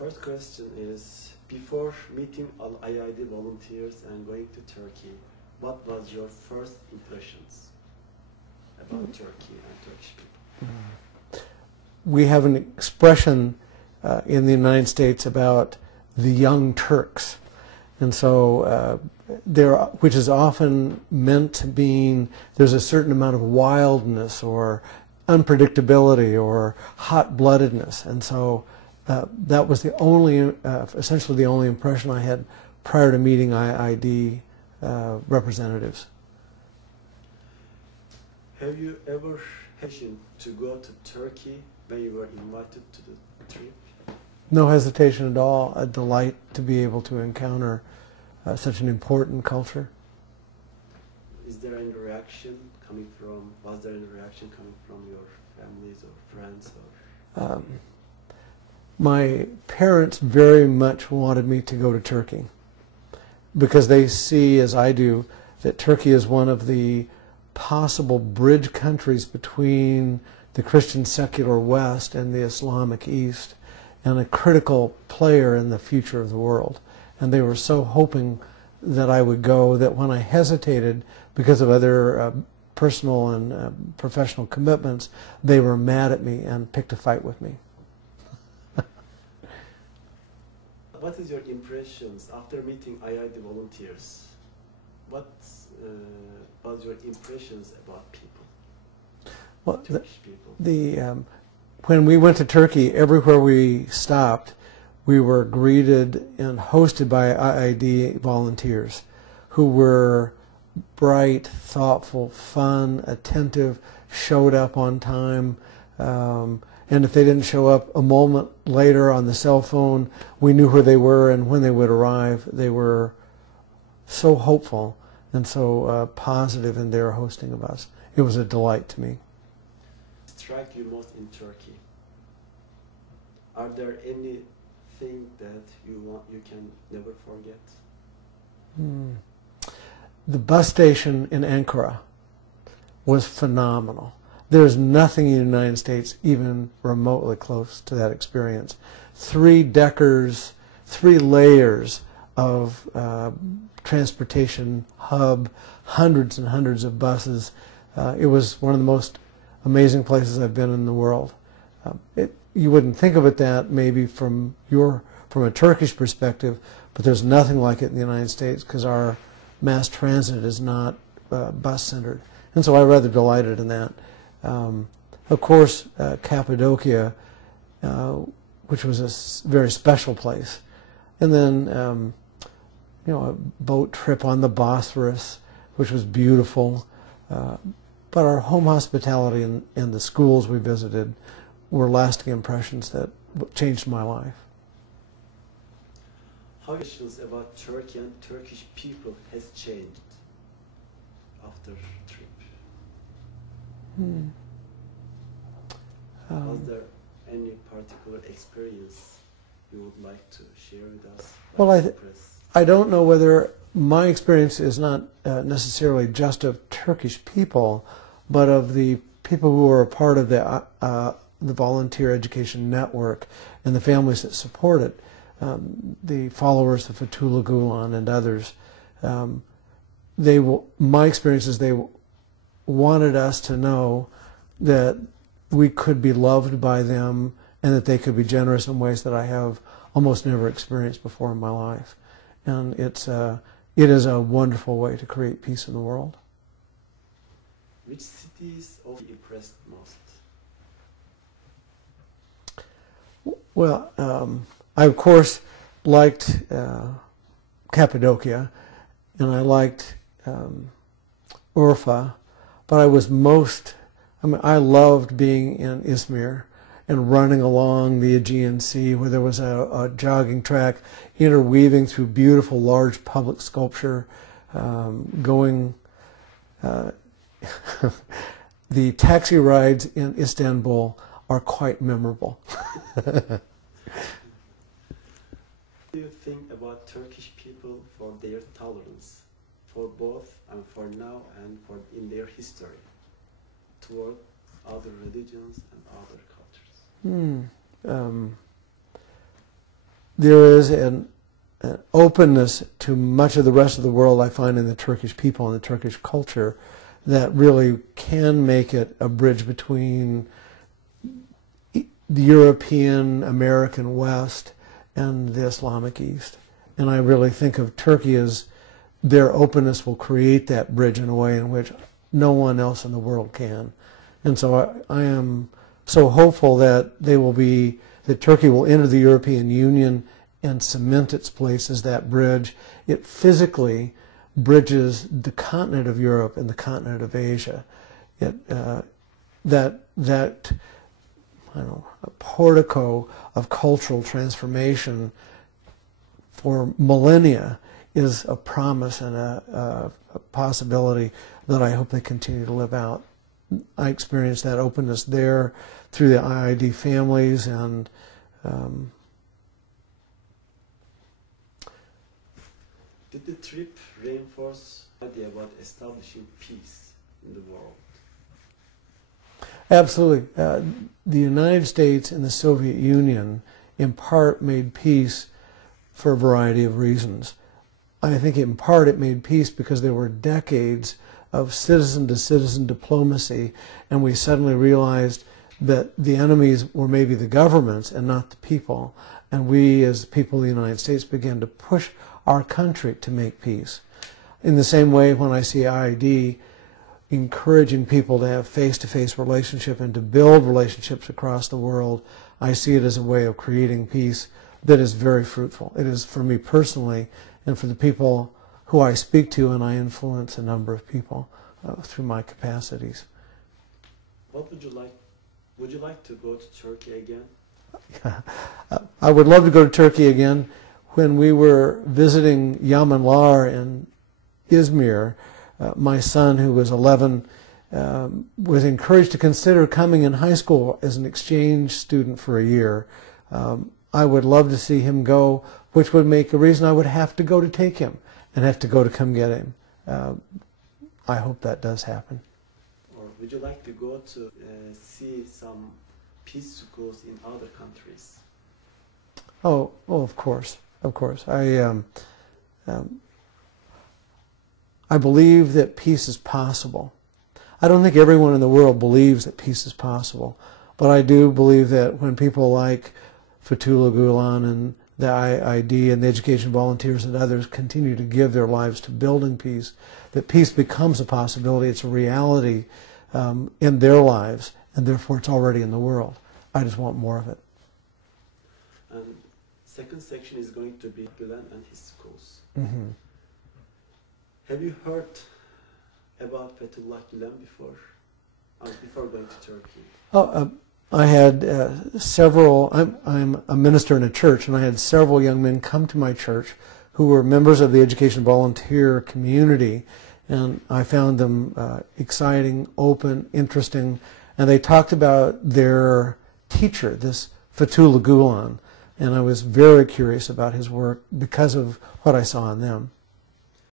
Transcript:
first question is, before meeting all IID volunteers and going to Turkey, what was your first impressions about Turkey and Turkish people? We have an expression in the United States about the young Turks. And so which is often meant to mean there's a certain amount of wildness or unpredictability or hot-bloodedness. And so that was the only, essentially the only impression I had prior to meeting IID representatives. Have you ever hesitated to go to Turkey when you were invited to the trip? No hesitation at all. A delight to be able to encounter such an important culture. Is there any reaction coming from, was there any reaction coming from your families or friends? Or? My parents very much wanted me to go to Turkey because they see, as I do, that Turkey is one of the possible bridge countries between the Christian secular West and the Islamic East, and a critical player in the future of the world. And they were so hoping that I would go that when I hesitated because of other personal and professional commitments, they were mad at me and picked a fight with me. What is your impressions after meeting IID volunteers? What was your impressions about people? Well, Turkish people? When we went to Turkey, everywhere we stopped, we were greeted and hosted by IID volunteers who were bright, thoughtful, fun, attentive, showed up on time. And if they didn't show up a moment later on the cell phone, we knew where they were and when they would arrive. They were so hopeful and so positive in their hosting of us. It was a delight to me. Strike you most in Turkey? Are there anything that you can never forget? The bus station in Ankara was phenomenal. There's nothing in the United States even remotely close to that experience. 3 deckers, 3 layers of transportation hub, hundreds and hundreds of buses. It was one of the most amazing places I've been in the world. You wouldn't think of it that maybe from a Turkish perspective, but there's nothing like it in the United States because our mass transit is not bus-centered. And so I'm rather delighted in that. Of course, Cappadocia, which was a very special place. And then, a boat trip on the Bosphorus, which was beautiful. But our home hospitality and the schools we visited were lasting impressions that changed my life. How your impressions about Turkey and Turkish people has changed after the trip? Was there any particular experience you would like to share with us? Well, I don't know whether my experience is not necessarily just of Turkish people, but of the people who are a part of the volunteer education network and the families that support it, the followers of Fethullah Gulen and others. My experience is they wanted us to know that we could be loved by them and that they could be generous in ways that I have almost never experienced before in my life. And it is a wonderful way to create peace in the world. Which cities impressed most? Well, I of course liked Cappadocia, and I liked Urfa, but I loved being in Izmir and running along the Aegean Sea where there was a jogging track interweaving through beautiful large public sculpture, going the taxi rides in Istanbul are quite memorable. What do you think about Turkish people for their tolerance, for both and for now and for in their history, toward other religions and other cultures? there is an openness to much of the rest of the world, I find, in the Turkish people and the Turkish culture, that really can make it a bridge between the European, American West and the Islamic East. And I really think of Turkey as their openness will create that bridge in a way in which no one else in the world can. And so I am so hopeful that that Turkey will enter the European Union and cement its place as that bridge. It physically bridges the continent of Europe and the continent of Asia. That I don't know, a portico of cultural transformation for millennia is a promise and a possibility that I hope they continue to live out. I experienced that openness there through the IID families, and did the trip reinforce the idea about establishing peace in the world? Absolutely. The United States and the Soviet Union in part made peace for a variety of reasons. I think in part it made peace because there were decades of citizen-to-citizen diplomacy, and we suddenly realized that the enemies were maybe the governments and not the people, and we as people of the United States began to push our country to make peace. In the same way, when I see IID encouraging people to have face-to-face relationship and to build relationships across the world, I see it as a way of creating peace that is very fruitful. It is for me personally, and for the people who I speak to, and I influence a number of people through my capacities. What would you like? Would you like to go to Turkey again? I would love to go to Turkey again. When we were visiting Yamanlar in Izmir, my son, who was 11, was encouraged to consider coming in high school as an exchange student for a year. I would love to see him go, which would make a reason I would have to go to take him and have to go to come get him. I hope that does happen. Or would you like to go to see some peace schools in other countries? Oh, of course, of course. I believe that peace is possible. I don't think everyone in the world believes that peace is possible, but I do believe that when people like Fethullah Gulen and the IID and the education volunteers and others continue to give their lives to building peace, that peace becomes a possibility. It's a reality in their lives, and therefore it's already in the world. I just want more of it. And second section is going to be Gulen and his schools. Mm-hmm. Have you heard about Fethullah Gulen before going to Turkey? Oh, I had several. I'm a minister in a church, and I had several young men come to my church who were members of the education volunteer community, and I found them exciting, open, interesting, and they talked about their teacher, this Fethullah Gulen, and I was very curious about his work because of what I saw in them.